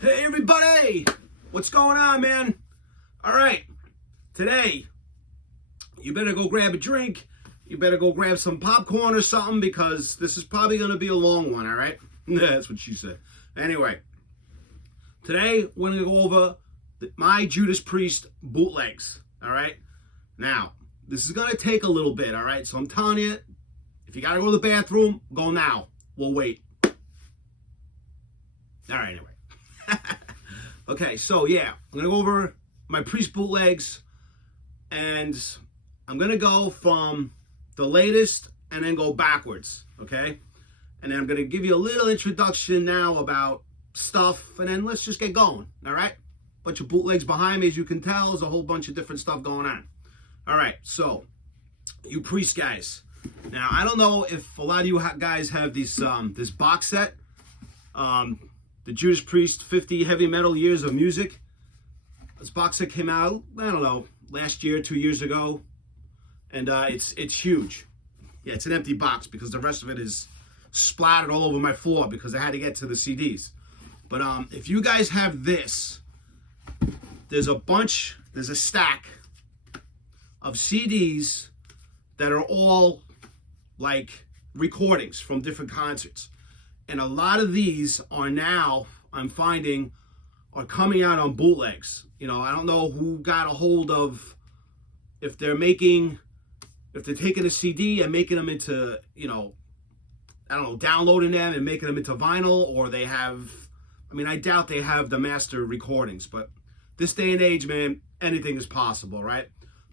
Hey everybody! What's going on, man? All right, today, you better go grab a drink. You better go grab some popcorn or something because this is probably going to be a long one, all right? That's what she said. Anyway, today we're going to go over my Judas Priest bootlegs, all right? Now, this is going to take a little bit, all right? So I'm telling you, if you got to go to the bathroom, go now. We'll wait. All right, anyway. Okay, so yeah, I'm going to go over my Priest bootlegs, and I'm going to go from the latest and then go backwards, okay? And then I'm going to give you a little introduction now about stuff, and then let's just get going, all right? Bunch of bootlegs behind me, as you can tell. There's a whole bunch of different stuff going on. All right, so you Priest guys. Now, I don't know if a lot of you guys have these this box set. The Judas Priest 50 Heavy Metal Years of Music. This box set came out, I don't know, last year, 2 years ago. And it's huge. Yeah, it's an empty box because the rest of it is splattered all over my floor because I had to get to the CDs. But if you guys have this, there's a stack of CDs that are all like recordings from different concerts. And a lot of these are now, I'm finding, are coming out on bootlegs. You know, I don't know who got a hold of, if they're taking a CD and making them into, you know, I don't know, downloading them and making them into vinyl, or they have, I mean, I doubt they have the master recordings, but this day and age, man, anything is possible, right?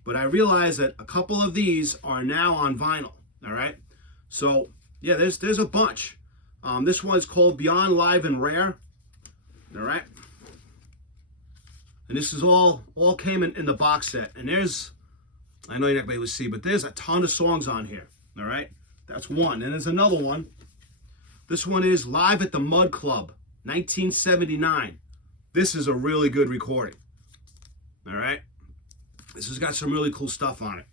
But I realize that a couple of these are now on vinyl, all right? So, yeah, there's a bunch. This one's called Beyond Live and Rare, all right? And this is all came in the box set. And there's, I know you're not going to be able to see, but there's a ton of songs on here, all right? That's one. And there's another one. This one is Live at the Mud Club, 1979. This is a really good recording, all right? This has got some really cool stuff on it.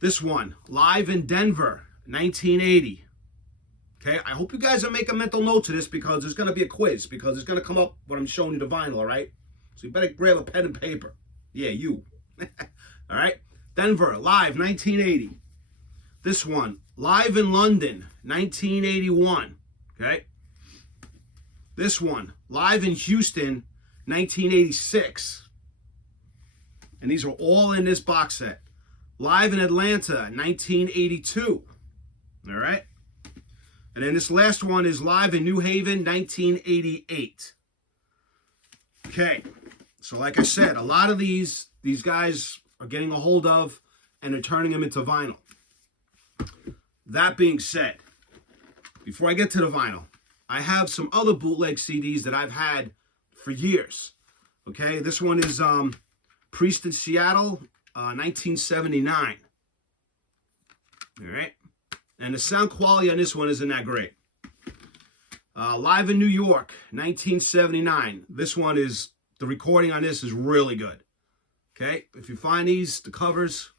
This one, Live in Denver, 1980. Okay, I hope you guys are making mental notes of this because there's going to be a quiz, because it's going to come up when I'm showing you the vinyl, all right? So you better grab a pen and paper. Yeah, you. All right? Denver, live, 1980. This one, Live in London, 1981. Okay? This one, Live in Houston, 1986. And these are all in this box set. Live in Atlanta, 1982. All right? And then this last one is Live in New Haven, 1988. Okay, so like I said, a lot of these guys are getting a hold of and they're turning them into vinyl. That being said, before I get to the vinyl, I have some other bootleg CDs that I've had for years. Okay, this one is Priest in Seattle, 1979. All right. And the sound quality on this one isn't that great. Live in New York, 1979. This one is, the recording on this is really good. Okay, if you find these, the covers,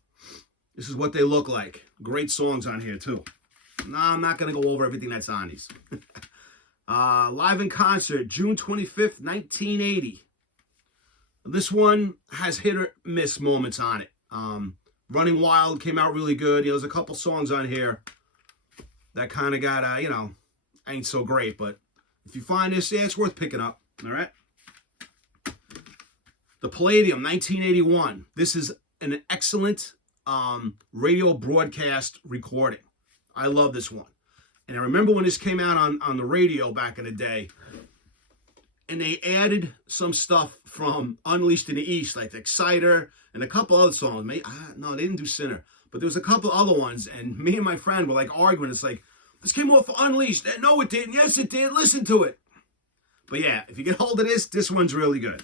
this is what they look like. Great songs on here too. No, I'm not going to go over everything that's on these. Live in Concert, June 25th, 1980. This one has hit or miss moments on it. Running Wild came out really good. You know, there's a couple songs on here that kind of got, you know, ain't so great. But if you find this, yeah, it's worth picking up. All right. The Palladium, 1981. This is an excellent radio broadcast recording. I love this one. And I remember when this came out on the radio back in the day, and they added some stuff from Unleashed in the East, like the Exciter and a couple other songs. No, they didn't do Sinner. But there was a couple other ones, and me and my friend were like arguing. It's like, this came off of Unleashed. No, it didn't. Yes, it did. Listen to it. But yeah, if you get hold of this one's really good.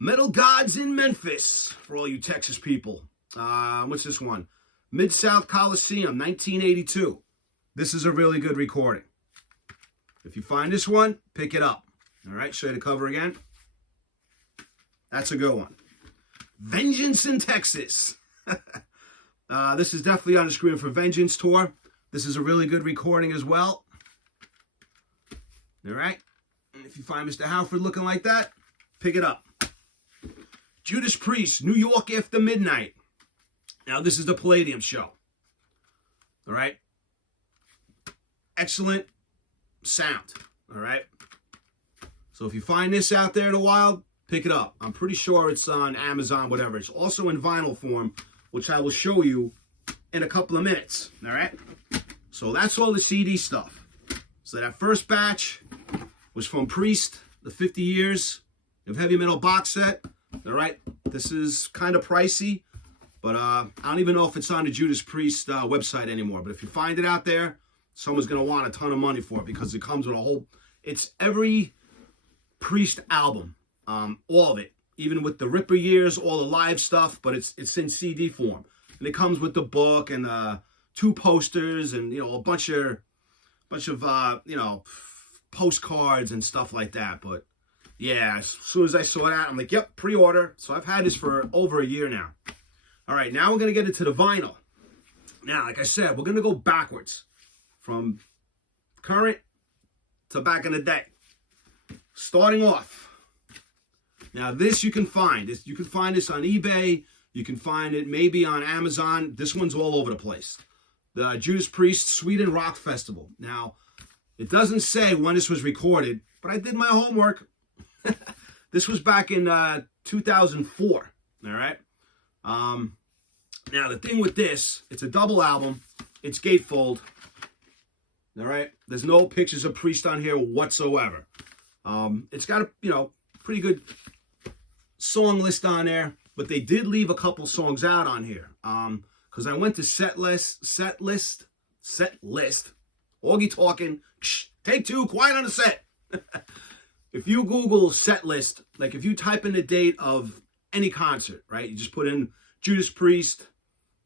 Metal Gods in Memphis, for all you Texas people. What's this one? Mid-South Coliseum, 1982. This is a really good recording. If you find this one, pick it up. All right, show you the cover again. That's a good one. Vengeance in Texas. This is definitely on the Scream for Vengeance tour. This is a really good recording as well. All right. And if you find Mr. Halford looking like that, pick it up. Judas Priest, New York After Midnight. Now, this is the Palladium show. All right? Excellent sound. All right? So if you find this out there in the wild, pick it up. I'm pretty sure it's on Amazon, whatever. It's also in vinyl form, which I will show you in a couple of minutes. All right? So that's all the CD stuff. So that first batch was from Priest, the 50 Years of Heavy Metal box set. All right? This is kind of pricey, but I don't even know if it's on the Judas Priest website anymore. But if you find it out there, someone's going to want a ton of money for it because it comes with a whole... It's every Priest album, all of it. Even with the Ripper years, all the live stuff, but it's in CD form. And it comes with the book and 2 posters and, you know, a bunch of you know, postcards and stuff like that. But yeah, as soon as I saw that, I'm like, yep, pre-order. So I've had this for over a year now. All right, now we're going to get into the vinyl. Now, like I said, we're going to go backwards from current to back in the day. Starting off. Now, this you can find. You can find this on eBay. You can find it maybe on Amazon. This one's all over the place. The Judas Priest Sweden Rock Festival. Now, it doesn't say when this was recorded, but I did my homework. This was back in 2004. All right. Now, the thing with this, it's a double album. It's gatefold. All right. There's no pictures of Priest on here whatsoever. It's got a, you know, pretty good song list on there, but they did leave a couple songs out on here. Because I went to set list. Augie talking. Take 2, quiet on the set. If you Google set list, like if you type in the date of any concert, right? You just put in Judas Priest,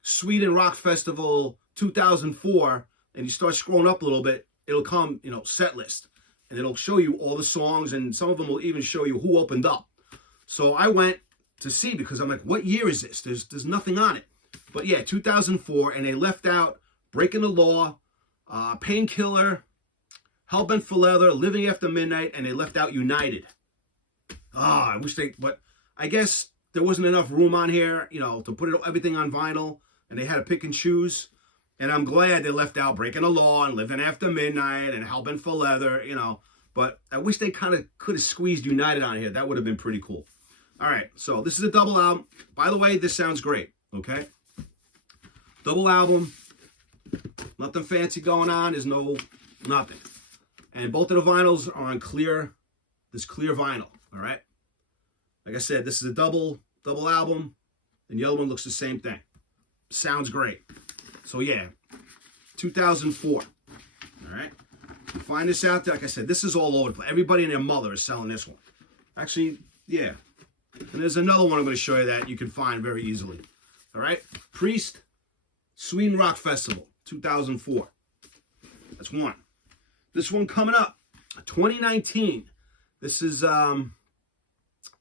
Sweden Rock Festival 2004, and you start scrolling up a little bit, it'll come, you know, set list. And it'll show you all the songs, and some of them will even show you who opened up. So I went to see because I'm like, what year is this? There's nothing on it. But yeah, 2004, and they left out Breaking the Law, Painkiller, Hellbent for Leather, Living After Midnight, and they left out United. I wish they, but I guess there wasn't enough room on here, you know, to put everything on vinyl, and they had to pick and choose. And I'm glad they left out Breaking the Law and Living After Midnight and Hellbent for Leather, you know. But I wish they kind of could have squeezed United on here. That would have been pretty cool. All right, so this is a double album. By the way, this sounds great, okay? Double album. Nothing fancy going on. There's nothing. And both of the vinyls are on this clear vinyl, all right? Like I said, this is a double album, and the other one looks the same thing. Sounds great. So yeah, 2004, all right? You find this out there, like I said, this is all over the place. Everybody and their mother is selling this one. Actually, yeah. And there's another one I'm going to show you that you can find very easily. All right? Priest, Sweden Rock Festival, 2004. That's one. This one coming up, 2019. This is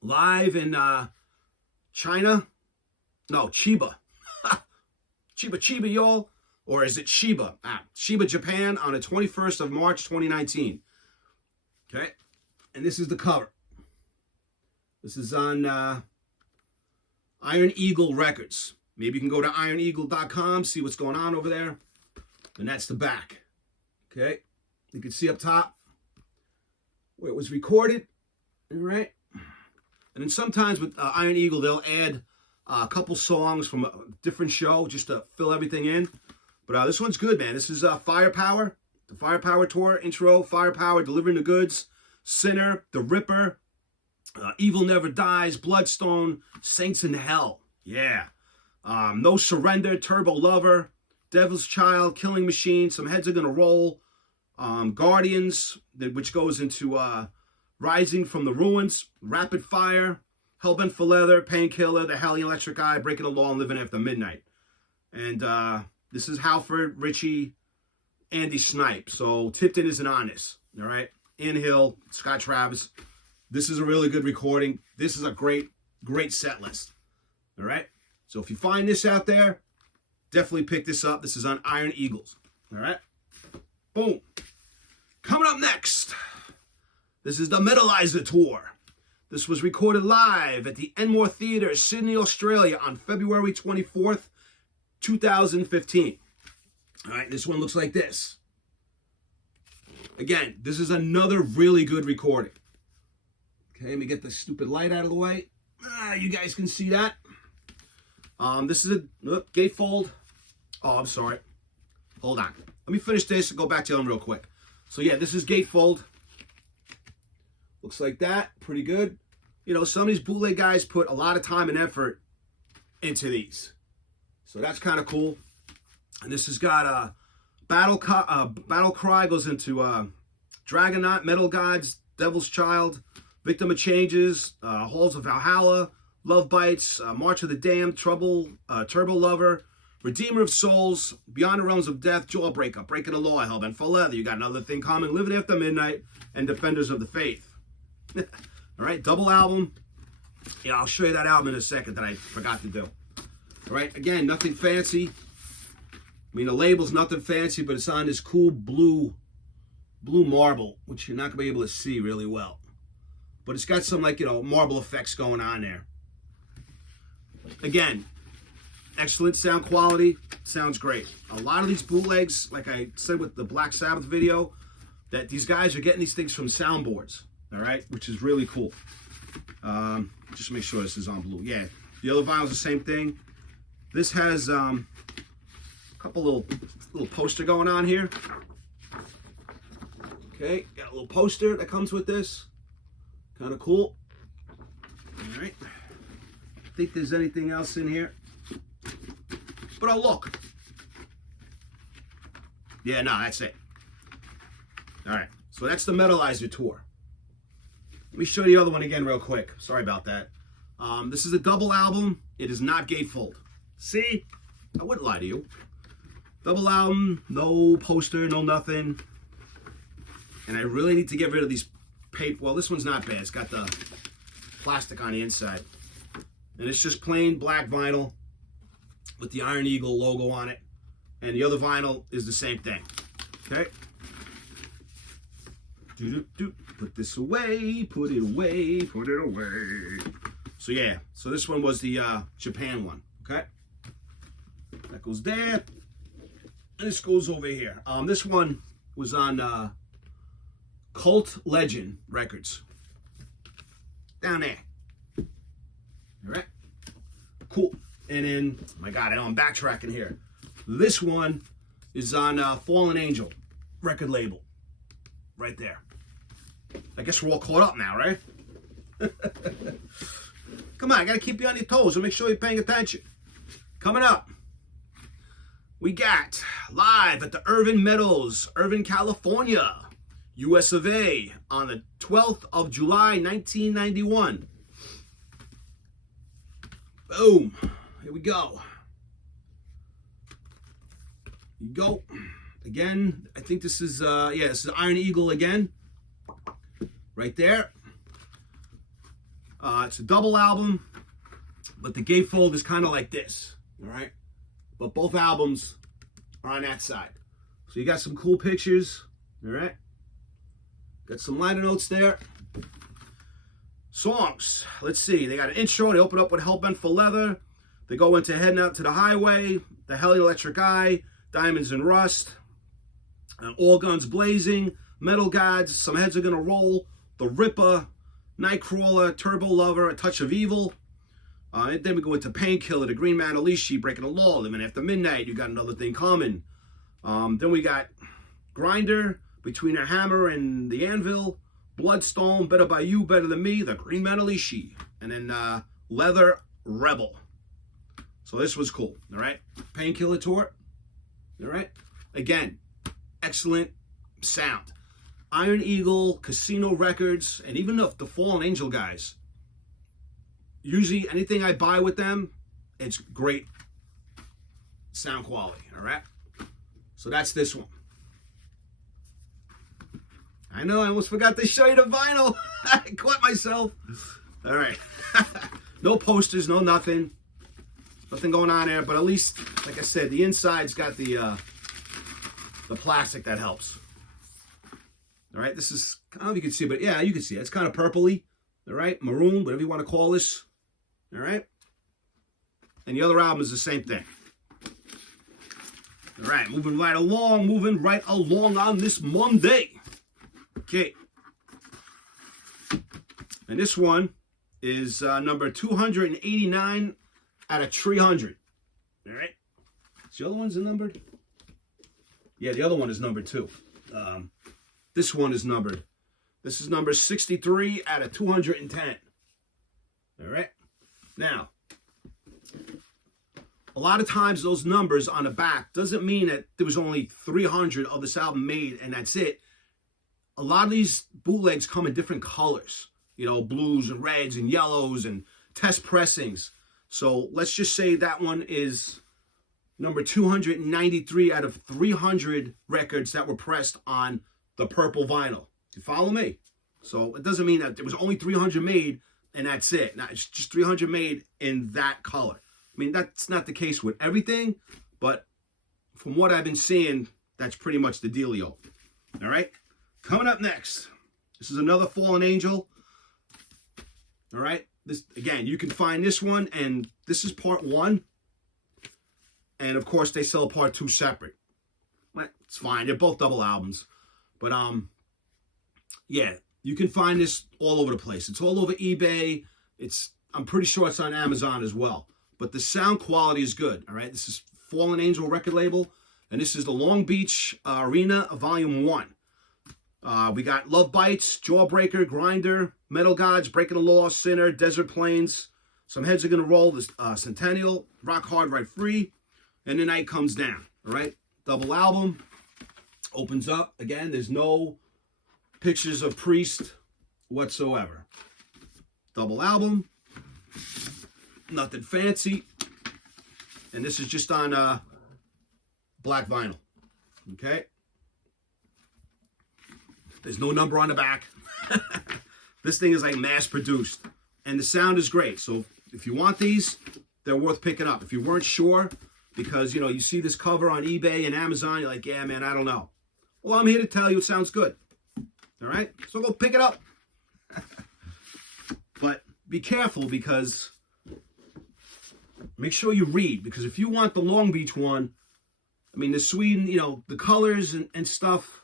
live in China. No, Chiba. Chiba, y'all. Or is it Shiba? Shiba, Japan on the 21st of March, 2019. Okay? And this is the cover. This is on Iron Eagle Records. Maybe you can go to ironeagle.com, see what's going on over there. And that's the back. Okay? You can see up top where it was recorded. All right? And then sometimes with Iron Eagle, they'll add a couple songs from a different show just to fill everything in. But this one's good, man. This is Firepower, the Firepower Tour intro, Firepower, Delivering the Goods, Sinner, The Ripper, Evil Never Dies, Bloodstone, Saints in Hell. Yeah. No Surrender, Turbo Lover, Devil's Child, Killing Machine, Some Heads Are Gonna Roll, Guardians, which goes into Rising from the Ruins, Rapid Fire, Hellbent for Leather, Painkiller, The Hellion Electric Eye, Breaking the Law, and Living After Midnight. And this is Halford, Richie, Andy Snipe. So Tipton isn't on this, all right? Ian Hill, Scott Travis. This is a really good recording. This is a great set list, all right? So if you find this out there, definitely pick this up. This is on Iron Eagles, all right? Boom. Coming up next, This is the Metalizer Tour. This was recorded live at the Enmore Theatre, Sydney, Australia on February 24th, 2015. All right, this one looks like this. Again, this is another really good recording. Okay, let me get this stupid light out of the way. You guys can see that. This is a gatefold. Oh, I'm sorry. Hold on. Let me finish this and go back to them real quick. So yeah, this is gatefold. Looks like that. Pretty good. You know, some of these bootleg guys put a lot of time and effort into these. So that's kind of cool. And this has got a battle cry goes into Dragonaut, Metal Gods, Devil's Child, Victim of Changes, Halls of Valhalla, Love Bites, March of the Damned, Turbo Lover, Redeemer of Souls, Beyond the Realms of Death, Jawbreaker, Breaking the Law, Hellbent for Leather. You got Another Thing Common, Living After Midnight, and Defenders of the Faith. All right, double album. Yeah, I'll show you that album in a second that I forgot to do. All right, again, nothing fancy. I mean, the label's nothing fancy, but it's on this cool blue marble, which you're not going to be able to see really well. But it's got some, like, you know, marble effects going on there. Again, excellent sound quality. Sounds great. A lot of these bootlegs, like I said with the Black Sabbath video, that these guys are getting these things from soundboards, all right, which is really cool. Just make sure this is on blue. Yeah, the other vinyl's the same thing. This has a couple little poster going on here. Okay, got a little poster that comes with this. Kind of cool. All right. I think there's anything else in here. But I'll look. Yeah, no, that's it. All right. So that's the Metalizer Tour. Let me show you the other one again real quick. Sorry about that. This is a double album. It is not gatefold. See? I wouldn't lie to you. Double album, no poster, no nothing. And I really need to get rid of these paper. Well, this one's not bad. It's got the plastic on the inside. And it's just plain black vinyl with the Iron Eagle logo on it. And the other vinyl is the same thing. Okay? Put this away, put it away, put it away. So yeah, so this one was the Japan one. Okay? That goes there. And this goes over here. This one was on Cult Legend Records. Down there. All right. Cool. And then, oh my God, I know I'm backtracking here. This one is on Fallen Angel record label. Right there. I guess we're all caught up now, right? Come on, I got to keep you on your toes and make sure you're paying attention. Coming up, we got live at the Irvin Meadows, Irvin, California, US of A, on the 12th of July, 1991. Boom. Here we go. Here you go. Again, I think this is, yeah, this is Iron Eagle again. Right there. It's a double album, but the gatefold is kind of like this, all right? But both albums are on that side. So you got some cool pictures, all right? Got some liner notes there. Songs, let's see. They got an intro. They open up with Hellbent for Leather. They go into Heading Out to the Highway, The Hell Electric Eye, Diamonds and Rust, All Guns Blazing, Metal Gods, Some Heads Are Gonna Roll, The Ripper, Nightcrawler, Turbo Lover, A Touch of Evil. And then we go into Painkiller, The Green Man Alishi, Breaking the Law, Living After Midnight. You got Another Thing Common. Then we got Grinder, Between a Hammer and the Anvil, Bloodstone, Better by You, Better Than Me, The Green Man Alishi. And then Leather Rebel. So this was cool, all right? Painkiller Tour, all right? Again, excellent sound. Iron Eagle, Casino Records, and even the Fallen Angel guys. Usually anything I buy with them, it's great sound quality, all right? So that's this one. I know, I almost forgot to show you the vinyl. I caught myself. All right. No posters, no nothing. Nothing going on there, but at least, like I said, the inside's got the plastic that helps. All right, this is, I don't know if you can see, but yeah, you can see it. It's kind of purpley. All right, maroon, whatever you want to call this. All right. And the other album is the same thing. All right, moving right along on this Monday. Okay. And this one is number 289 out of 300. All right. Is the other one's numbered? Yeah, the other one is numbered too. This one is numbered. This is number 63 out of 210. All right. Now, a lot of times those numbers on the back doesn't mean that there was only 300 of this album made and that's it. A lot of these bootlegs come in different colors. You know, blues and reds and yellows and test pressings. So let's just say that one is number 293 out of 300 records that were pressed on the purple vinyl. You follow me? So it doesn't mean that there was only 300 made and that's it. Now it's just 300 made in that color. I mean, that's not the case with everything, but from what I've been seeing, that's pretty much the dealio. All right? Coming up next, this is another Fallen Angel. All right? This, again, you can find this one, and this is part 1. And, of course, they sell part 2 separate. It's fine. They're both double albums. But, yeah, you can find this all over the place. It's all over eBay. I'm pretty sure it's on Amazon as well. But the sound quality is good, all right? This is Fallen Angel record label, and this is the Long Beach Arena Volume 1. We got Love Bites, Jawbreaker, Grinder, Metal Gods, Breaking the Law, Sinner, Desert Plains, Some Heads Are Gonna Roll, this Centennial, Rock Hard, Right Free, and The Night Comes Down, all right? Double album, opens up. Again, there's no pictures of Priest whatsoever. Double album. Nothing fancy. And this is just on black vinyl. Okay? There's no number on the back. This thing is like mass produced. And the sound is great. So if you want these, they're worth picking up. If you weren't sure, because, you know, you see this cover on eBay and Amazon, you're like, yeah, man, I don't know. Well, I'm here to tell you it sounds good. All right? So go pick it up. But be careful because... make sure you read, because if you want the Long Beach one, I mean, the Sweden, you know, the colors and stuff,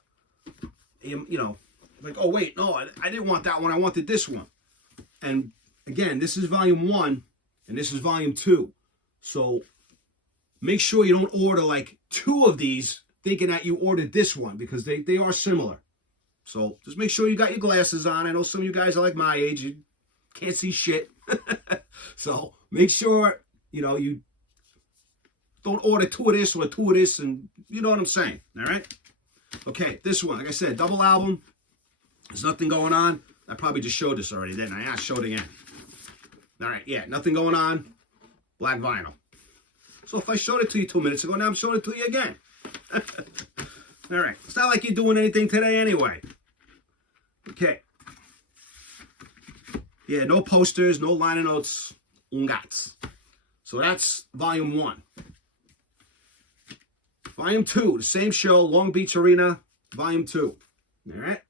you know, like, oh, wait, no, I didn't want that one. I wanted this one. And again, this is volume 1, and this is volume 2. So make sure you don't order like 2 of these thinking that you ordered this one, because they are similar. So just make sure you got your glasses on. I know some of you guys are like my age. You can't see shit. So make sure... you know, you don't order 2 of this or 2 of this, and you know what I'm saying, all right? Okay, this one, like I said, double album. There's nothing going on. I probably just showed this already, didn't I? I showed it again. All right, yeah, nothing going on. Black vinyl. So if I showed it to you 2 minutes ago, now I'm showing it to you again. All right, it's not like you're doing anything today anyway. Okay. Yeah, no posters, no liner notes, ungats. So that's volume 1. Volume 2, the same show, Long Beach Arena, volume 2. All right.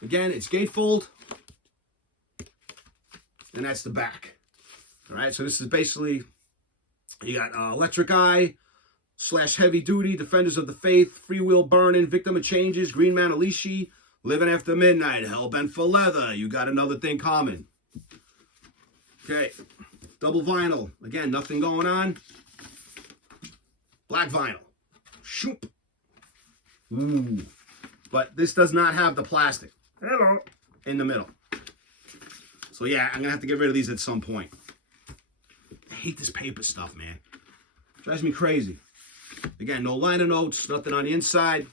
Again, it's gatefold. And that's the back. All right. So this is basically, you got Electric Eye, / Heavy Duty, Defenders of the Faith, Free Will Burning, Victim of Changes, Green Man Alishi, Living After Midnight, Hellbent for Leather. You got Another Thing Common. Okay. Double vinyl. Again, nothing going on. Black vinyl. Shoop. Ooh. But this does not have the plastic. Hello. In the middle. So yeah, I'm going to have to get rid of these at some point. I hate this paper stuff, man. Drives me crazy. Again, no liner notes, nothing on the inside.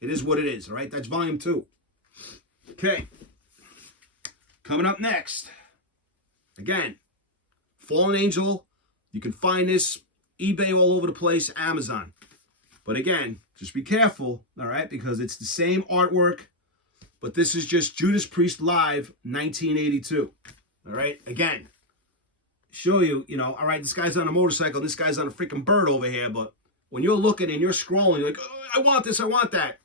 It is what it is, all right? That's volume 2. Okay. Coming up next. Again, Fallen Angel. You can find this eBay all over the place, Amazon. But again, just be careful, all right? Because it's the same artwork, but this is just Judas Priest Live 1982. All right? Again, show you, you know, all right, this guy's on a motorcycle, this guy's on a freaking bird over here, but when you're looking and you're scrolling, you're like, oh, I want this, I want that.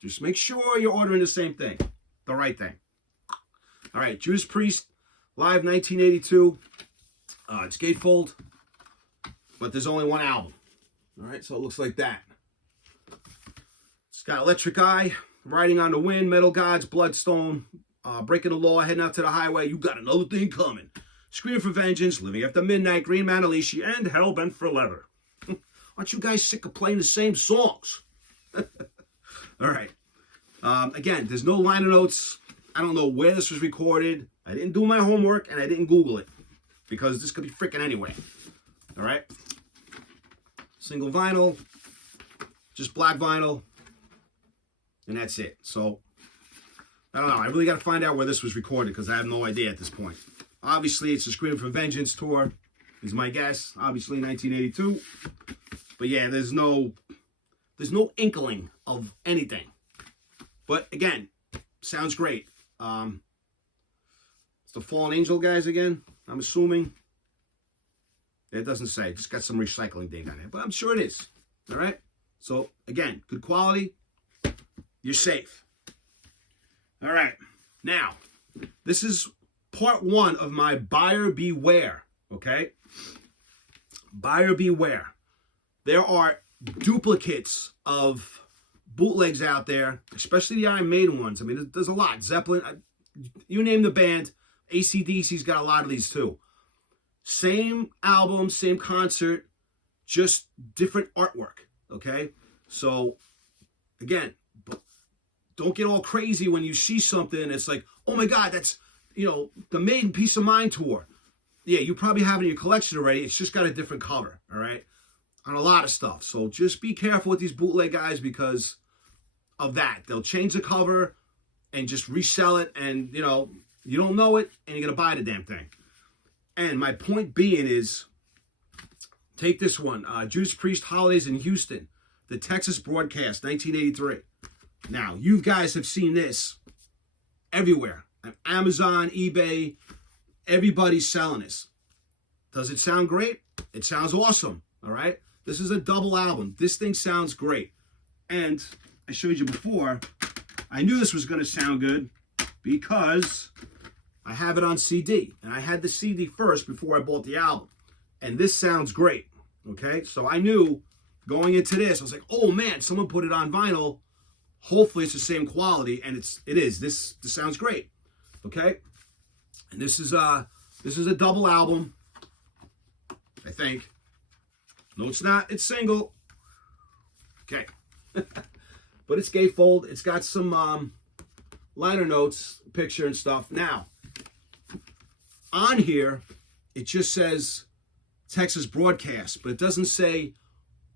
Just make sure you're ordering the same thing, the right thing. All right, Judas Priest, live 1982. It's gatefold, but there's only one album. All right, so it looks like that. It's got Electric Eye, Riding on the Wind, Metal Gods, Bloodstone, Breaking the Law, Heading Out to the Highway, You Got Another Thing Coming, Screaming for Vengeance, Living After Midnight, Green Manalishi, and Hellbent for Leather. Aren't you guys sick of playing the same songs? All right. Again, there's no liner notes. I don't know where this was recorded. I didn't do my homework, and I didn't Google it, because this could be freaking anyway. All right. Single vinyl, just black vinyl, and that's it. So, I don't know. I really got to find out where this was recorded, because I have no idea at this point. Obviously, it's the Screaming for Vengeance tour, is my guess. Obviously, 1982. But yeah, there's no inkling of anything. But again, sounds great. It's the Fallen Angel guys again, I'm assuming. It doesn't say. It's got some recycling date on it, but I'm sure it is. All right? So, again, good quality. You're safe. All right. Now, this is part one of my buyer beware, okay? Buyer beware. There are duplicates of bootlegs out there, especially the Iron Maiden ones. I mean, there's a lot. Zeppelin, you name the band. AC/DC's got a lot of these too. Same album, same concert, just different artwork, okay? So, again, don't get all crazy when you see something. It's like, oh my God, that's, the Maiden Peace of Mind tour. Yeah, you probably have it in your collection already. It's just got a different cover, all right? On a lot of stuff. So just be careful with these bootleg guys because of that. They'll change the cover and just resell it, and, you don't know it, and you're going to buy the damn thing. And my point being is, take this one, Judas Priest Holidays in Houston, the Texas broadcast, 1983. Now, you guys have seen this everywhere. Amazon, eBay, everybody's selling this. Does it sound great? It sounds awesome, all right? This is a double album. This thing sounds great. And I showed you before, I knew this was going to sound good because I have it on CD. And I had the CD first before I bought the album. And this sounds great, okay? So I knew going into this, I was like, oh man, someone put it on vinyl. Hopefully it's the same quality, and it is. This sounds great, okay? And this is a double album, I think. No, it's not. It's single. Okay. But it's gatefold. It's got some liner notes, picture and stuff. Now, on here, it just says Texas broadcast, but it doesn't say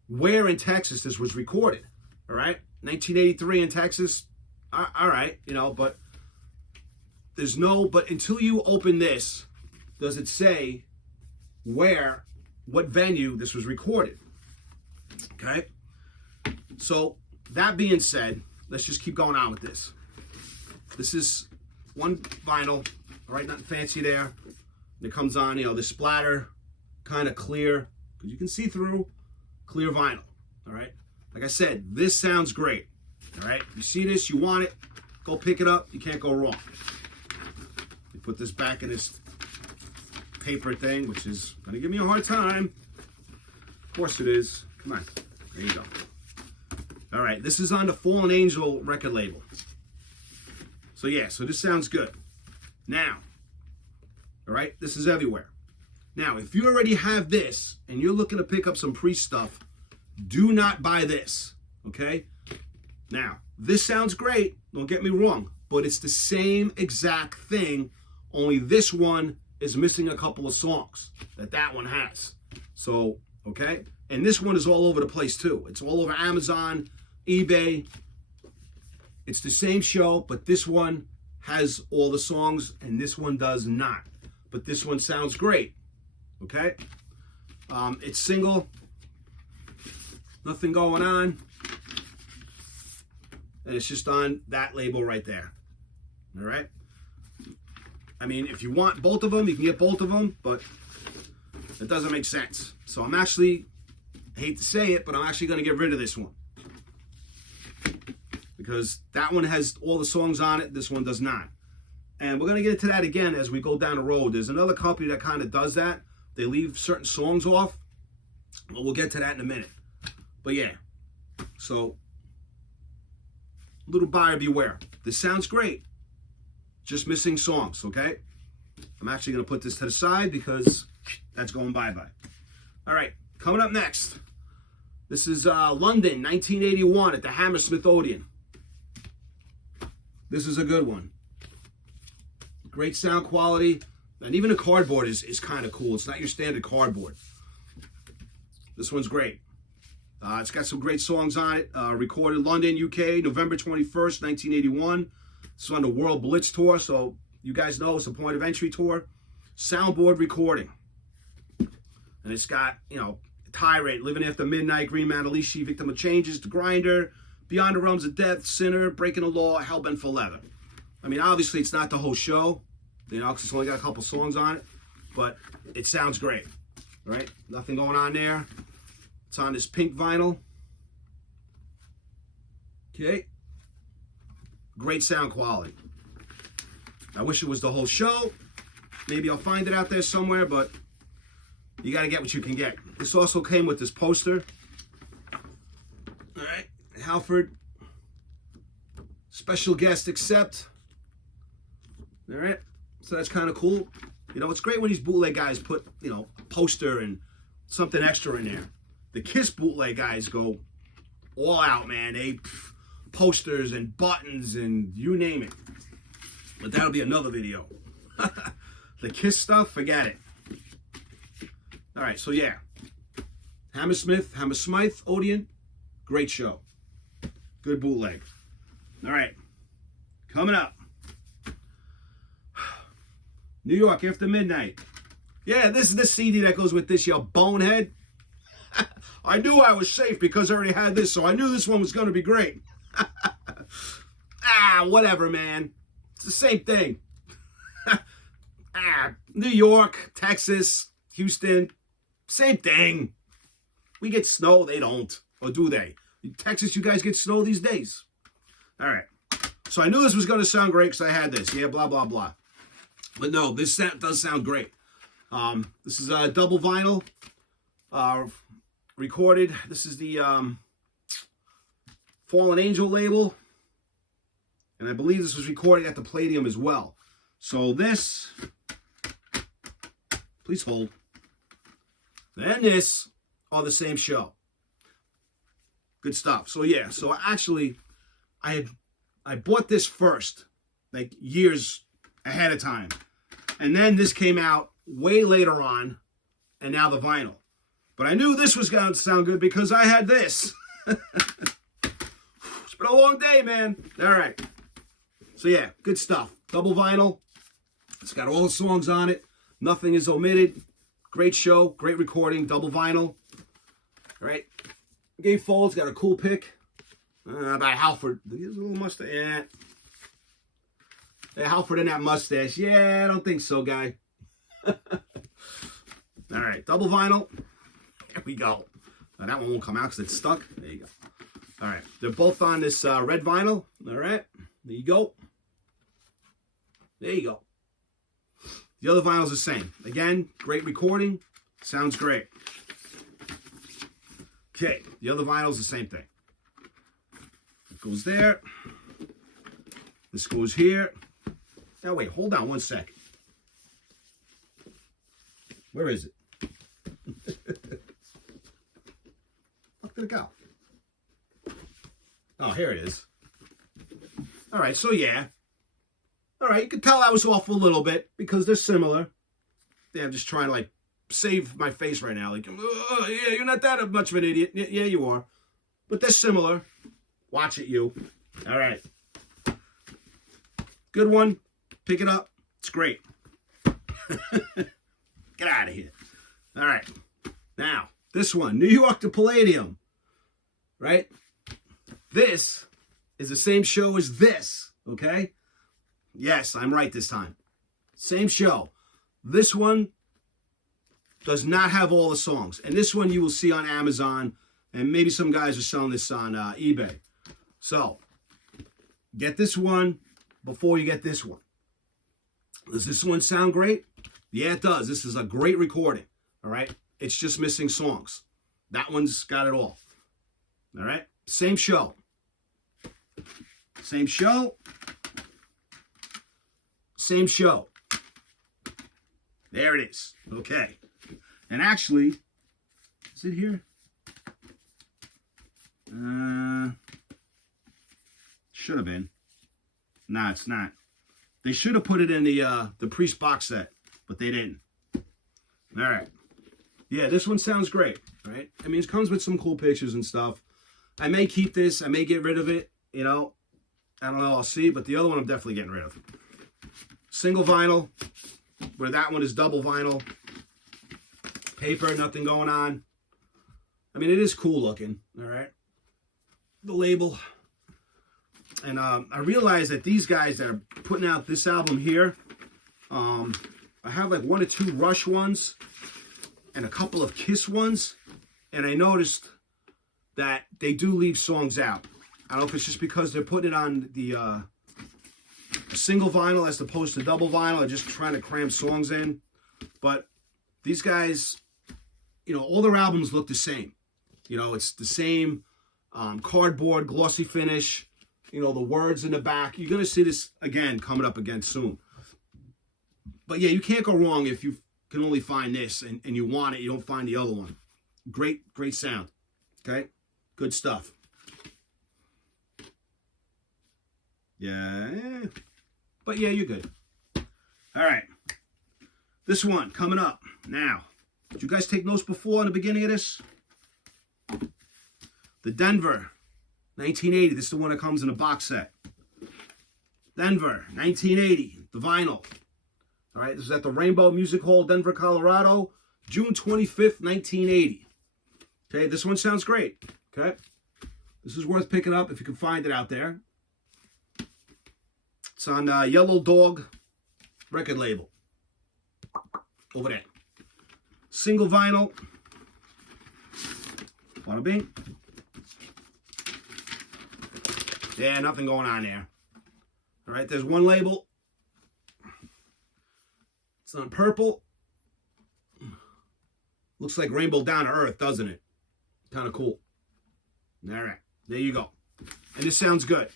where in Texas this was recorded. All right? 1983 in Texas. All right, but but until you open this, does it say what venue this was recorded? Okay? So, that being said, let's just keep going on with this. This is one vinyl, all right, nothing fancy there. It comes on, the splatter, kind of clear, because you can see through, clear vinyl, all right? Like I said, this sounds great, all right? You see this, you want it, go pick it up, you can't go wrong. You put this back in this paper thing, which is going to give me a hard time. Of course it is. Come on, there you go. All right, this is on the Fallen Angel record label. So yeah, so this sounds good. Now, all right, this is everywhere. Now, if you already have this and you're looking to pick up some Priest stuff, do not buy this, okay? Now, this sounds great, don't get me wrong, but it's the same exact thing, only this one is missing a couple of songs that one has. So, okay? And this one is all over the place too. It's all over Amazon, eBay. It's the same show, but this one has all the songs and this one does not. But this one sounds great, okay? It's single, nothing going on. And it's just on that label right there, all right? I mean, if you want both of them, you can get both of them, but it doesn't make sense. So I'm actually, I hate to say it, but I'm actually going to get rid of this one. because that one has all the songs on it. This one does not. And we're going to get into that again as we go down the road. There's another company that kind of does that. They leave certain songs off. But we'll get to that in a minute. But yeah. So, little buyer beware. This sounds great. Just missing songs, okay? I'm actually going to put this to the side because that's going bye-bye. All right. Coming up next. This is London, 1981 at the Hammersmith Odeon. This is a good one. Great sound quality. And even the cardboard is kind of cool. It's not your standard cardboard. This one's great. It's got some great songs on it. Recorded London, UK, November 21st, 1981. It's on the World Blitz Tour, so you guys know it's a point of entry tour. Soundboard recording. And it's got, you know, Tirade, Living After Midnight, Green Manalishi, Victim of Changes, The Grinder, Beyond the Realms of Death, Sinner, Breaking the Law, Hellbent for Leather. I mean, obviously it's not the whole show, you know, because it's only got a couple songs on it, but it sounds great, right? Nothing going on there. It's on this pink vinyl. Okay. Great sound quality. I wish it was the whole show. Maybe I'll find it out there somewhere, but you got to get what you can get. This also came with this poster. All right. Halford. Special guest accept. All right. So that's kind of cool. You know, it's great when these bootleg guys put, you know, a poster and something extra in there. The Kiss bootleg guys go all out, man. They posters and buttons and you name it. But that'll be another video. The Kiss stuff, forget it. All right, so yeah. Hammersmith Odeon, great show. Good bootleg. All right, coming up. New York After Midnight. Yeah, this is the CD that goes with this, you bonehead. I knew I was safe because I already had this, so I knew this one was going to be great. Whatever, man. It's the same thing. New York, Texas, Houston, same thing. We get snow, they don't. Or do they? In Texas, you guys get snow these days. All right. So I knew this was going to sound great because I had this. Yeah, blah, blah, blah. But no, this does sound great. This is a double vinyl. Recorded. This is the Fallen Angel label. And I believe this was recorded at the Palladium as well. So this, please hold. And this are the same show. Good stuff. So yeah, so actually, I bought this first, like years ahead of time. And then this came out way later on, and now the vinyl. But I knew this was going to sound good because I had this. It's been a long day, man. All right. So yeah, good stuff. Double vinyl. It's got all the songs on it. Nothing is omitted. Great show. Great recording. Double vinyl. All right. Gabe Folds got a cool pick. About Halford. Here's a little mustache. Yeah. Hey, Halford and that mustache. Yeah, I don't think so, guy. All right. Double vinyl. There we go. Now, that one won't come out because it's stuck. There you go. All right. They're both on this red vinyl. All right. There you go. There you go. The other vinyl's the same. Again, great recording. Sounds great. Okay. The other vinyl's the same thing. It goes there. This goes here. Now, wait. Hold on one second. Where is it? Where did it go? Oh, here it is. All right, so yeah. All right, you can tell I was off a little bit because they're similar. Yeah, I'm just trying to, like, save my face right now. Like, oh, yeah, you're not that much of an idiot. Yeah, you are. But they're similar. Watch it, you. All right. Good one. Pick it up. It's great. Get out of here. All right. Now, this one. New York to Palladium. Right? This is the same show as this. Okay? Yes, I'm right this time. Same show. This one does not have all the songs. And this one you will see on Amazon. And maybe some guys are selling this on eBay. So, Get this one before you get this one. Does this one sound great? Yeah, it does. This is a great recording. All right. It's just missing songs. That one's got it all. All right. Same show. Same show. Same show. There it is. Okay. And actually, is it here? Should have been. Nah, it's not. They should have put it in the Priest box set, but they didn't. All right. Yeah, this one sounds great, right? I mean, it comes with some cool pictures and stuff. I may keep this. I may get rid of it, you know. I don't know. I'll see. But the other one I'm definitely getting rid of. Single vinyl, where that one is double vinyl. Paper, nothing going on. I mean, it is cool looking, all right? The label. And I realized that these guys that are putting out this album here, I have like 1 or 2 Rush ones and a couple of Kiss ones. And I noticed that they do leave songs out. I don't know if it's just because they're putting it on the single vinyl as opposed to double vinyl, or just trying to cram songs in. But these guys, you know, all their albums look the same. You know, it's the same cardboard, glossy finish. You know, the words in the back. You're going to see this again coming up again soon. But yeah, you can't go wrong if you can only find this and you want it. You don't find the other one. Great sound. Okay? Good stuff. Yeah. But yeah, you're good. All right. This one coming up now. Did you guys take notes before in the beginning of this? The Denver 1980. This is the one that comes in a box set. Denver 1980. The vinyl. All right. This is at the Rainbow Music Hall, Denver, Colorado. June 25th, 1980. Okay. This one sounds great. Okay. This is worth picking up if you can find it out there. It's on Yellow Dog record label. Over there. Single vinyl. Bada bing. Yeah, nothing going on there. All right, there's one label. It's on purple. Looks like Rainbow Down to Earth, doesn't it? Kind of cool. All right, there you go. And this sounds good.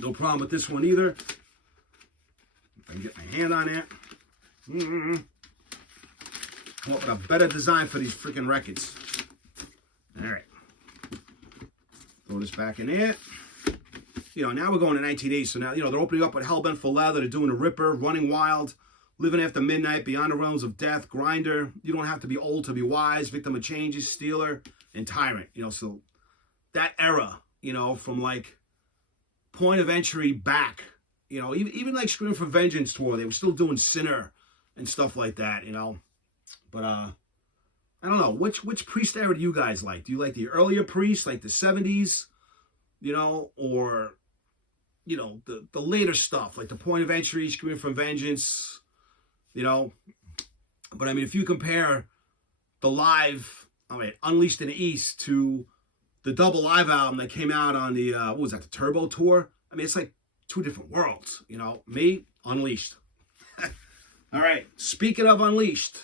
No problem with this one either. If I can get my hand on it. Come up with a better design for these freaking records. All right. Throw this back in there. You know, now we're going to 1980. So now, you know, they're opening up with Hellbent for Leather. They're doing The Ripper, Running Wild, Living After Midnight, Beyond the Realms of Death, Grinder. You Don't Have to Be Old to Be Wise, Victim of Changes, Stealer, and Tyrant. You know, so that era, you know, from like Point of Entry back, you know, even like Scream for Vengeance tour, they were still doing Sinner and stuff like that, you know. But I don't know, which Priest era do you guys like? Do you like the earlier Priest, like the 70s, you know, or you know, the later stuff, like the Point of Entry, Scream for Vengeance, you know? But I mean, if you compare the live, Unleashed in the East to the double live album that came out on the, what was that, the Turbo Tour? I mean, it's like 2 different worlds, you know? Me, Unleashed. All right, speaking of Unleashed,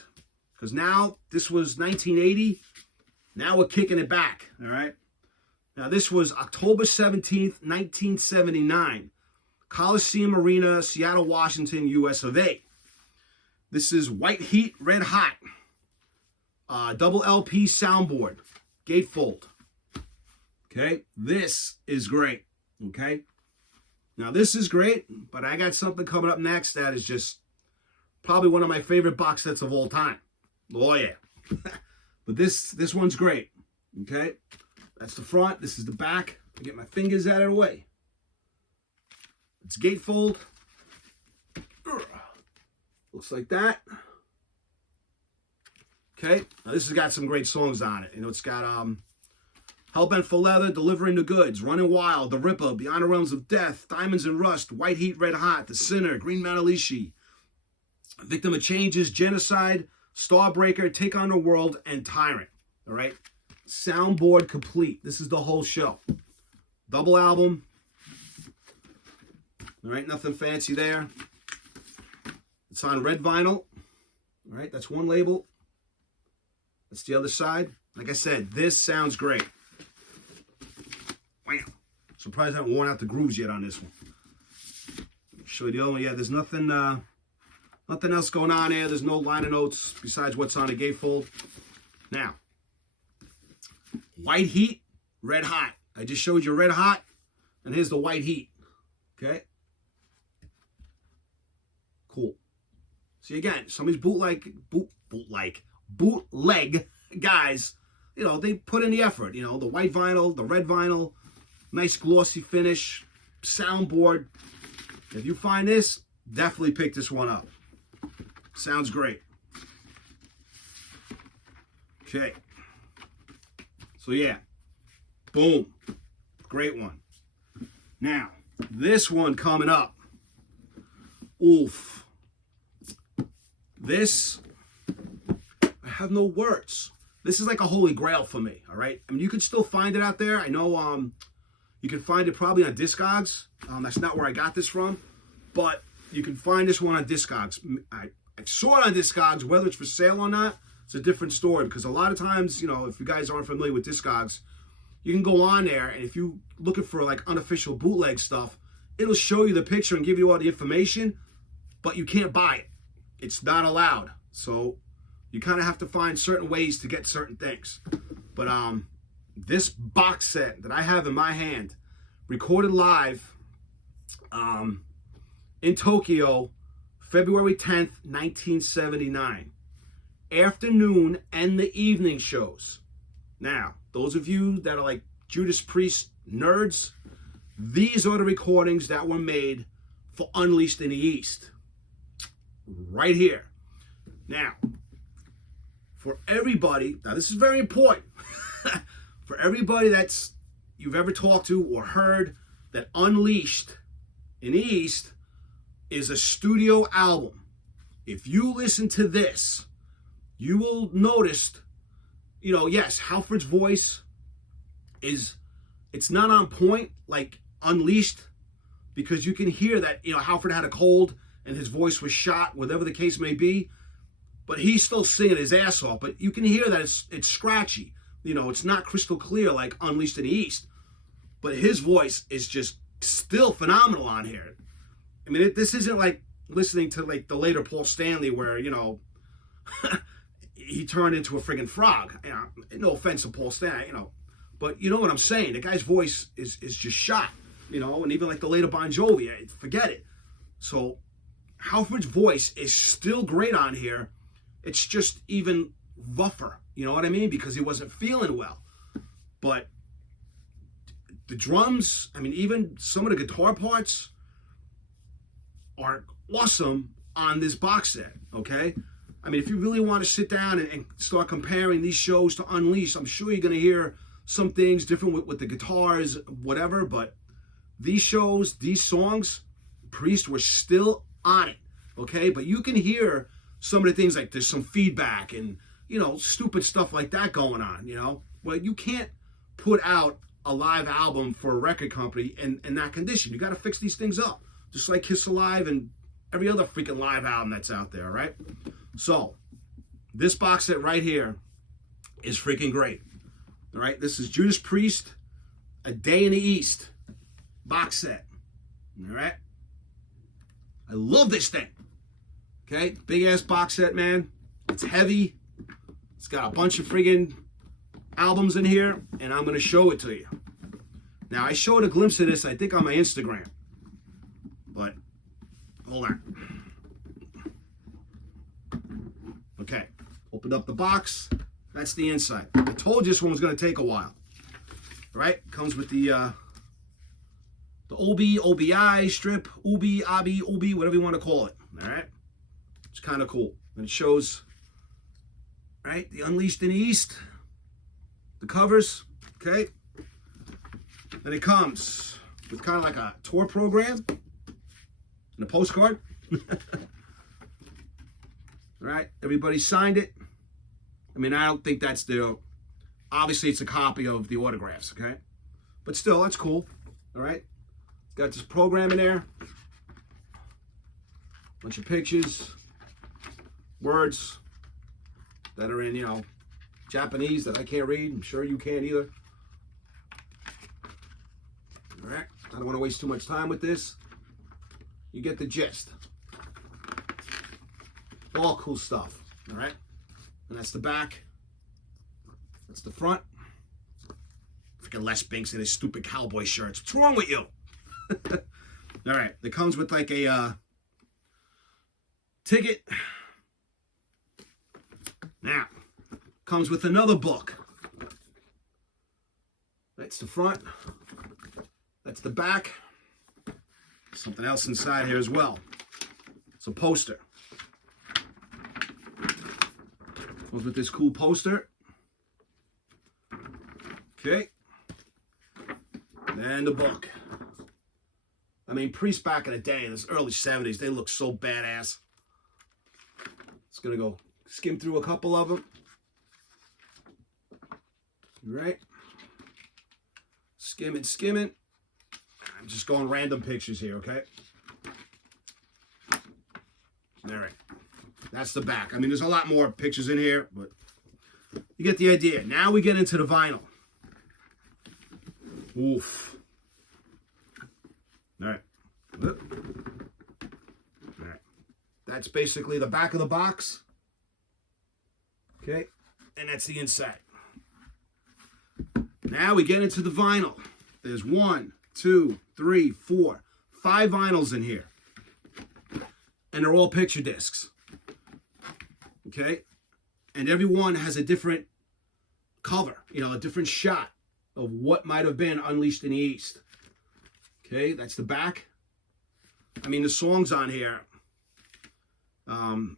because now this was 1980, now we're kicking it back, all right? Now this was October 17th, 1979, Coliseum Arena, Seattle, Washington, US of A. This is White Heat, Red Hot, double LP soundboard, gatefold. Okay, this is great, okay? Now this is great, but I got something coming up next that is just probably one of my favorite box sets of all time. Oh yeah. But this one's great, okay? That's the front, this is the back. I'll get my fingers out of the way. It's gatefold. Looks like that. Okay, now this has got some great songs on it. You know, it's got Hellbent for Leather, Delivering the Goods, Running Wild, The Ripper, Beyond the Realms of Death, Diamonds and Rust, White Heat, Red Hot, The Sinner, Green Manalishi, Victim of Changes, Genocide, Starbreaker, Take on the World, and Tyrant. All right, soundboard complete. This is the whole show. Double album. All right, nothing fancy there. It's on red vinyl. All right, that's one label. That's the other side. Like I said, this sounds great. Wow. Surprised I haven't worn out the grooves yet on this one. Show you the other one. Yeah, there's nothing nothing else going on here. There's no liner notes besides what's on the gatefold. Now, white heat, red hot. I just showed you red hot, and here's the white heat. Okay? Cool. See, again, some of these bootleg guys, you know, they put in the effort. You know, the white vinyl, the red vinyl, nice glossy finish, soundboard. If you find this, definitely pick this one up. Sounds great. Okay. So yeah, boom. Great one. Now, this one coming up. Oof. This, I have no words. This is like a holy grail for me, all right? I mean, you can still find it out there. I know you can find it probably on Discogs. That's not where I got this from, but you can find this one on Discogs. I saw it on Discogs. Whether it's for sale or not, it's a different story, because a lot of times, you know, if you guys aren't familiar with Discogs, you can go on there, and if you're looking for like unofficial bootleg stuff, it'll show you the picture and give you all the information, but you can't buy it. It's not allowed. So you kind of have to find certain ways to get certain things. But this box set that I have in my hand, recorded live in Tokyo, February 10th, 1979. Afternoon and the evening shows. Now, those of you that are like Judas Priest nerds, these are the recordings that were made for Unleashed in the East. Right here. Now, for everybody, now this is very important. For everybody that's you've ever talked to or heard that Unleashed in the East is a studio album. If you listen to this, you will notice, you know, yes, Halford's voice it's not on point like Unleashed, because you can hear that, you know, Halford had a cold and his voice was shot, whatever the case may be, but he's still singing his ass off. But you can hear that it's scratchy. You know, it's not crystal clear like Unleashed in the East, but his voice is just still phenomenal on here. I mean, this isn't like listening to like the later Paul Stanley where, you know, he turned into a friggin' frog. You know, no offense to Paul Stanley, you know, but you know what I'm saying. The guy's voice is just shot, you know, and even like the later Bon Jovi, forget it. So Halford's voice is still great on here. It's just even rougher, you know what I mean? Because he wasn't feeling well. But the drums, I mean, even some of the guitar parts are awesome on this box set, okay? I mean, if you really want to sit down and start comparing these shows to Unleashed, I'm sure you're going to hear some things different with the guitars, whatever, but these shows, these songs, Priest were still on it, okay? But you can hear some of the things like there's some feedback and, you know, stupid stuff like that going on, you know? Well, you can't put out a live album for a record company in that condition. You got to fix these things up, just like Kiss Alive and every other freaking live album that's out there, right? So, this box set right here is freaking great, all right? This is Judas Priest, A Day in the East box set, all right? I love this thing, okay? Big-ass box set, man. It's heavy. It's got a bunch of friggin' albums in here, and I'm going to show it to you. Now, I showed a glimpse of this, I think, on my Instagram, but hold on. Okay, opened up the box. That's the inside. I told you this one was going to take a while. All right, comes with the OBI strip, Ubi, Abi, Ubi, whatever you want to call it. All right, it's kind of cool. And it shows, right, the Unleashed in the East, the covers, okay. Then it comes with kind of like a tour program and a postcard. All right, everybody signed it. I mean, I don't think that's obviously it's a copy of the autographs, okay? But still, that's cool, all right? It's got this program in there. Bunch of pictures, words that are in, you know, Japanese that I can't read. I'm sure you can't either. All right, I don't want to waste too much time with this. You get the gist. All cool stuff, all right? And that's the back. That's the front. Freaking Les Binks in his stupid cowboy shirts. What's wrong with you? All right, it comes with like a ticket. Now, comes with another book. That's the front. That's the back. Something else inside here as well. It's a poster. Comes with this cool poster. Okay. And the book. I mean, priests back in the day, in the early 70s, they looked so badass. Just gonna go skim through a couple of them. All right. Skimming. I'm just going random pictures here, okay? All right. That's the back. I mean, there's a lot more pictures in here, but you get the idea. Now we get into the vinyl. Oof. All right. All right. That's basically the back of the box. Okay. And that's the inside. Now we get into the vinyl. There's 1, 2, 3, 4, 5 vinyls in here. And they're all picture discs. Okay? And every one has a different cover, you know, a different shot of what might have been Unleashed in the East. Okay, that's the back. I mean, the songs on here,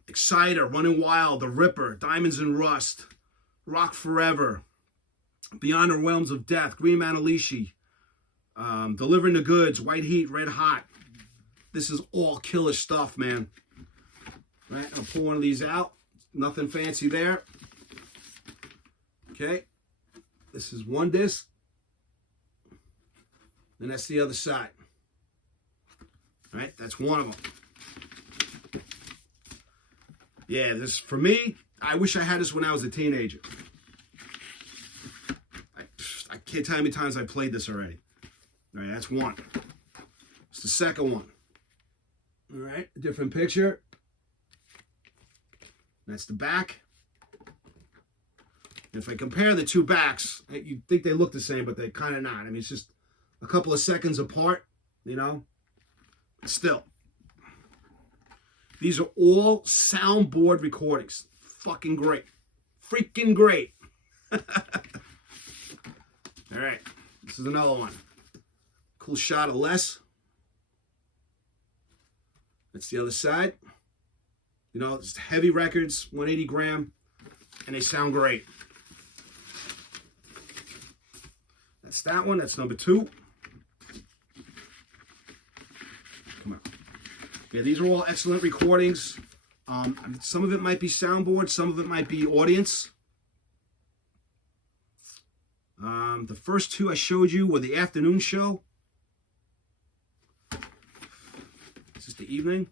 Exciter, Running Wild, The Ripper, Diamonds and Rust, Rock Forever, Beyond the Realms of Death, Green Manalishi, Delivering the Goods, White Heat, Red Hot. This is all killer stuff, man. Right, I'll pull one of these out. Nothing fancy there. Okay, this is one disc. And that's the other side. All right, that's one of them. Yeah, this, for me, I wish I had this when I was a teenager. I can't tell you how many times I played this already. All right, that's one. It's the second one. All right, a different picture. That's the back. And if I compare the two backs, you'd think they look the same, but they're kind of not. I mean, it's just a couple of seconds apart, you know. Still, these are all soundboard recordings. Fucking great. Freaking great. All right, this is another one. Cool shot of Les. That's the other side. You know, it's heavy records, 180 gram, and they sound great. That's that one. That's number 2. Come on. Yeah, these are all excellent recordings. Some of it might be soundboard. Some of it might be audience. The first 2 I showed you were the afternoon show. Is this the evening?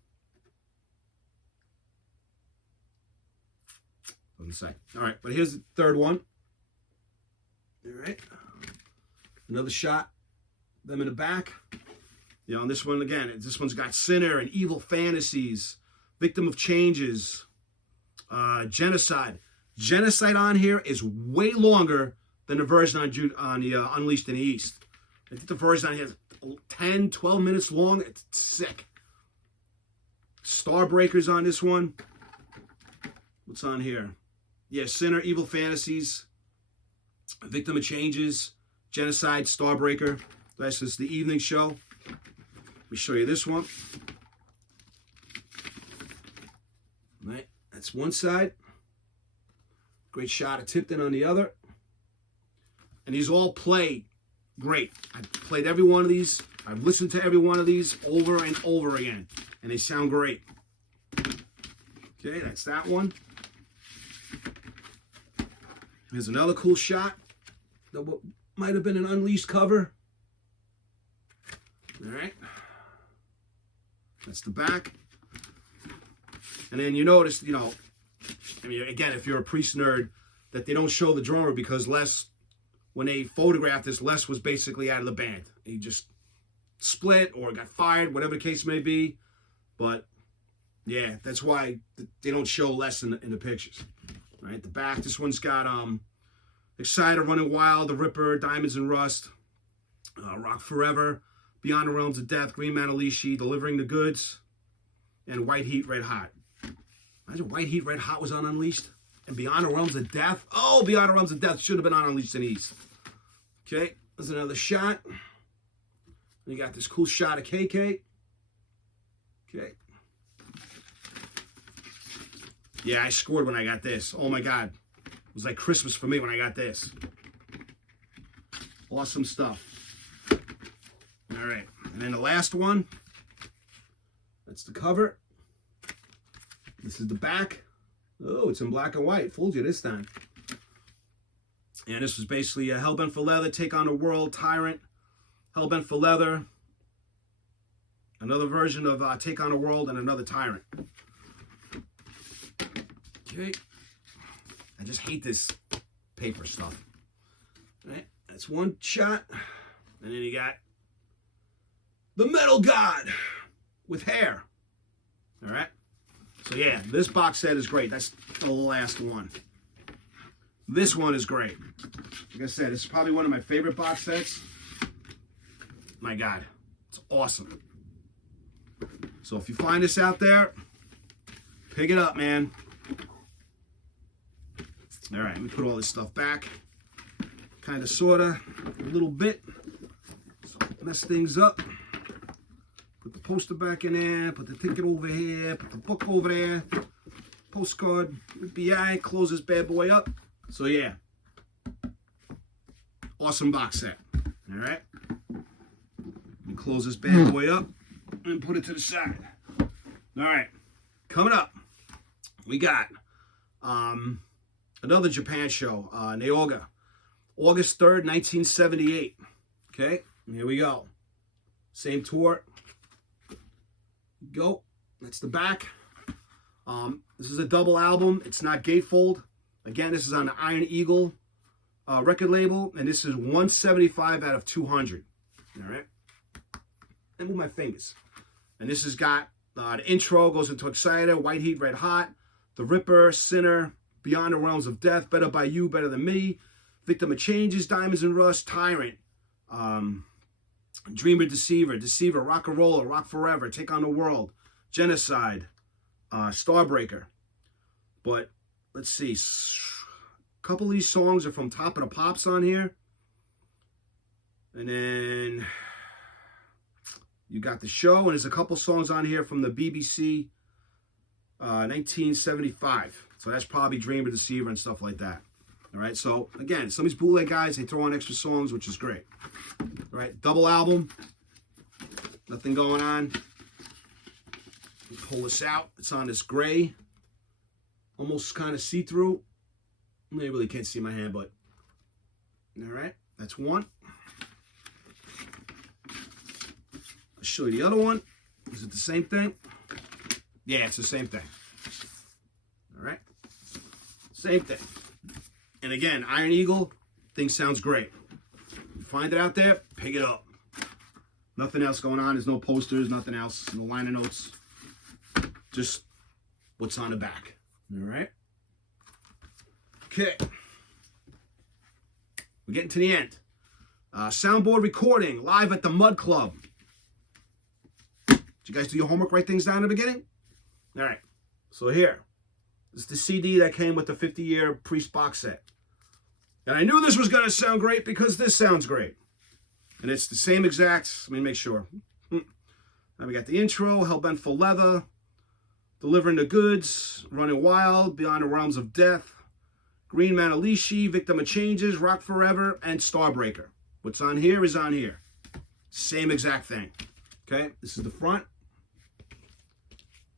Doesn't say. All right, but here's the third one. All right. Another shot. Them in the back. You know, and this one, again, this one's got Sinner and Evil Fantasies, Victim of Changes, Genocide. Genocide on here is way longer than the version on the Unleashed in the East. I think the version on here is 10, 12 minutes long. It's sick. Starbreakers on this one. What's on here? Yeah, Sinner, Evil Fantasies, Victim of Changes, Genocide, Starbreaker. This is the evening show. Let me show you this one. All right, that's one side. Great shot of Tipton on the other. And these all play great. I've played every one of these. I've listened to every one of these over and over again. And they sound great. Okay, that's that one. Here's another cool shot. That might have been an Unleashed cover. All right. That's the back. And then you notice, you know, I mean, again, if you're a Priest nerd, that they don't show the drummer because Les, when they photographed this, Les was basically out of the band. He just split or got fired, whatever the case may be. But yeah, that's why they don't show Les in the pictures. Right, the back, this one's got Exciter, Running Wild, The Ripper, Diamonds and Rust, Rock Forever, Beyond the Realms of Death, Green Manalishi, Delivering the Goods, and White Heat, Red Hot. Imagine White Heat, Red Hot was on Unleashed. And Beyond the Realms of Death. Oh, Beyond the Realms of Death should have been on Unleashed in East. Okay, there's another shot. You got this cool shot of KK. Okay. Yeah, I scored when I got this. Oh my God. It was like Christmas for me when I got this. Awesome stuff. All right. And then the last one. That's the cover. This is the back. Oh, it's in black and white. Fooled you this time. And this was basically a Hellbent for Leather, Take on the World, Tyrant, Hellbent for Leather, another version of Take on the World, and another Tyrant. Okay. I just hate this paper stuff. All right, that's one shot. And then you got the Metal God with hair. All right. So yeah, this box set is great. That's the last one. This one is great. Like I said, it's probably one of my favorite box sets. My God, it's awesome. So if you find this out there, pick it up, man. All right, let me put all this stuff back. Kind of, sort of, a little bit. So mess things up. Put the poster back in there. Put the ticket over here. Put the book over there. Postcard. BI. Close this bad boy up. So yeah. Awesome box set. All right. And close this bad boy up and put it to the side. All right. Coming up, we got another Japan show, Neoga, August 3rd, 1978. Okay, and here we go. Same tour. Go. That's the back. This is a double album. It's not gatefold. Again, this is on the Iron Eagle record label, and this is 175 out of 200. All right. And move my fingers. And this has got the intro, goes into Exciter, White Heat, Red Hot, The Ripper, Sinner, Beyond the Realms of Death, Better by You, Better Than Me, Victim of Changes, Diamonds and Rust, Tyrant, Dreamer, Deceiver, Rock and Roller, Rock Forever, Take on the World, Genocide, Starbreaker. But let's see, a couple of these songs are from Top of the Pops on here. And then you got the show, and there's a couple songs on here from the BBC 1975. So that's probably Dreamer, Deceiver, and stuff like that. All right, so again, some of these bootleg guys, they throw on extra songs, which is great. All right, double album, nothing going on. Pull this out. It's on this gray, almost kind of see-through. You really can't see my hand, but all right, that's one. I'll show you the other one. Is it the same thing? Yeah, it's the same thing. All right, same thing. And again, Iron Eagle, thing sounds great. You find it out there, pick it up. Nothing else going on. There's no posters, nothing else, no liner notes. Just what's on the back. All right. Okay. We're getting to the end. Soundboard recording live at the Mud Club. Did you guys do your homework? Write things down in the beginning? All right. So here. This is the CD that came with the 50-year Priest box set. And I knew this was going to sound great because this sounds great. And it's the same exact, let me make sure. Now we got the intro, Hellbent for Leather, Delivering the Goods, Running Wild, Beyond the Realms of Death, Green Manalishi, Victim of Changes, Rock Forever, and Starbreaker. What's on here is on here. Same exact thing. Okay, this is the front.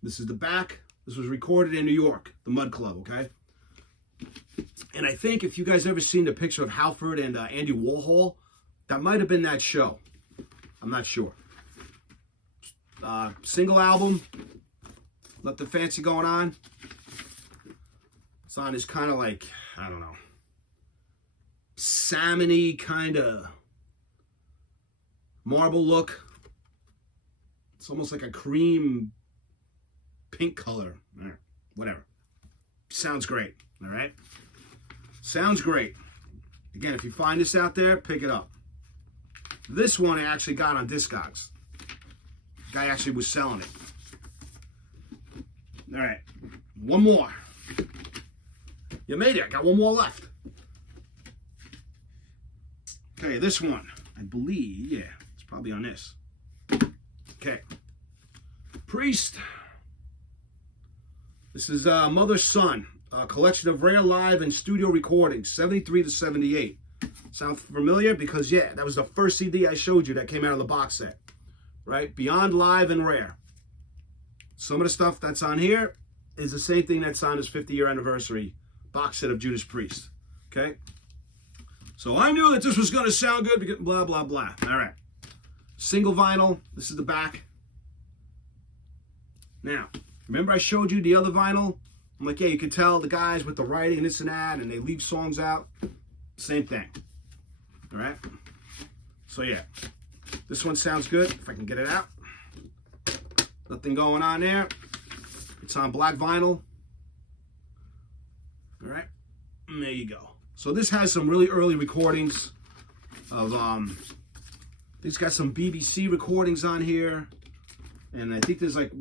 This is the back. This was recorded in New York, the Mud Club, okay? And I think if you guys ever seen the picture of Halford and Andy Warhol, that might have been that show. I'm not sure. Single album. Nothing fancy going on. It's on this kind of like, I don't know, salmon-y kind of marble look. It's almost like a cream pink color. Whatever. Sounds great. All right? Sounds great. Again, if you find this out there, pick it up. This one I actually got on Discogs. Guy actually was selling it. All right. One more. You made it. I got one more left. Okay, this one. I believe, yeah, it's probably on this. Okay. Priest. This is Mother Son, a collection of rare live and studio recordings, 73 to 78. Sound familiar? Because, yeah, that was the first CD I showed you that came out of the box set. Right? Beyond Live and Rare. Some of the stuff that's on here is the same thing that's on his 50-year anniversary box set of Judas Priest. Okay? So I knew that this was going to sound good because blah, blah, blah. All right. Single vinyl. This is the back. Now, remember I showed you the other vinyl? I'm like, yeah, you can tell the guys with the writing and this and that, and they leave songs out. Same thing. All right? So, yeah. This one sounds good, if I can get it out. Nothing going on there. It's on black vinyl. All right? And there you go. So this has some really early recordings of, it's got some BBC recordings on here. And I think there's like,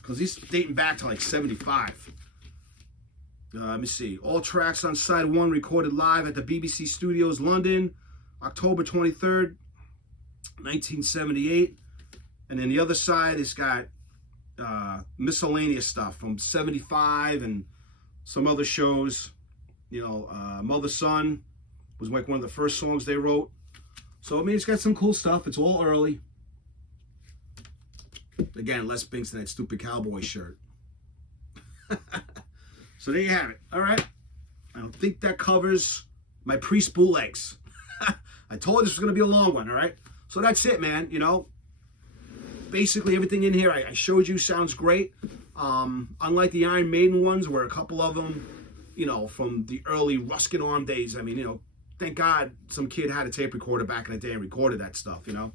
because these dating back to like 75. Let me see. All tracks on side 1 recorded live at the BBC Studios, London, October 23rd, 1978. And then the other side has got miscellaneous stuff from 75 and some other shows. You know, Mother Son was like one of the first songs they wrote. So, I mean, it's got some cool stuff. It's all early. Again, Les Binks in that stupid cowboy shirt. So there you have it. All right. I don't think that covers my Priest bootlegs. I told you this was going to be a long one, all right? So that's it, man. You know, basically everything in here I showed you sounds great. Unlike the Iron Maiden ones, where a couple of them, you know, from the early Ruskin Arm days, I mean, you know, thank God some kid had a tape recorder back in the day and recorded that stuff, you know?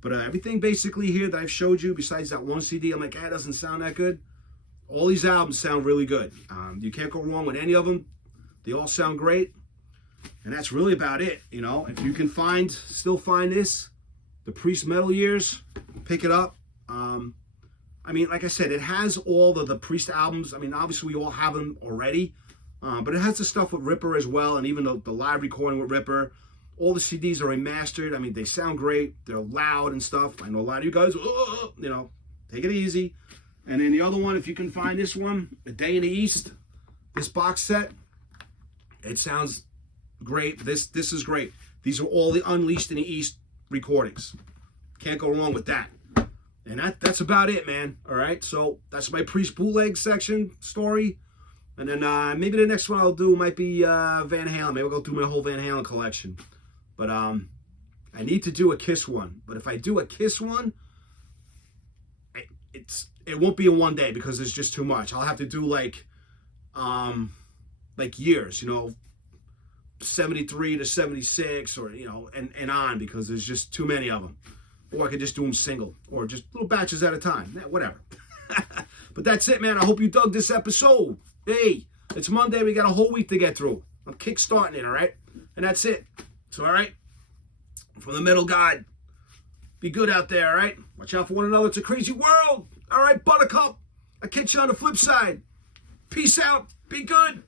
But everything basically here that I've showed you, besides that one CD, I'm like, it doesn't sound that good. All these albums sound really good. You can't go wrong with any of them. They all sound great. And that's really about it, you know? If you can still find this, the Priest Metal Years, pick it up. I mean, like I said, it has all the Priest albums. I mean, obviously we all have them already. But it has the stuff with Ripper as well, and even the live recording with Ripper. All the CDs are remastered. I mean, they sound great. They're loud and stuff. I know a lot of you guys, you know, take it easy. And then the other one, if you can find this one, A Day in the East, this box set, it sounds great. This is great. These are all the Unleashed in the East recordings. Can't go wrong with that. And that's about it, man. All right, so that's my Priest bootleg section story. And then maybe the next one I'll do might be Van Halen. Maybe I'll go through my whole Van Halen collection. But I need to do a Kiss one. But if I do a Kiss one, it won't be in one day because it's just too much. I'll have to do like years, you know, 73 to 76 or, you know, and on, because there's just too many of them. Or I could just do them single or just little batches at a time. Whatever. But that's it, man. I hope you dug this episode. Hey, it's Monday. We got a whole week to get through. I'm kickstarting it, all right? And that's it. So, all right? From the Metal God, be good out there, all right? Watch out for one another. It's a crazy world. All right, Buttercup. I'll catch you on the flip side. Peace out. Be good.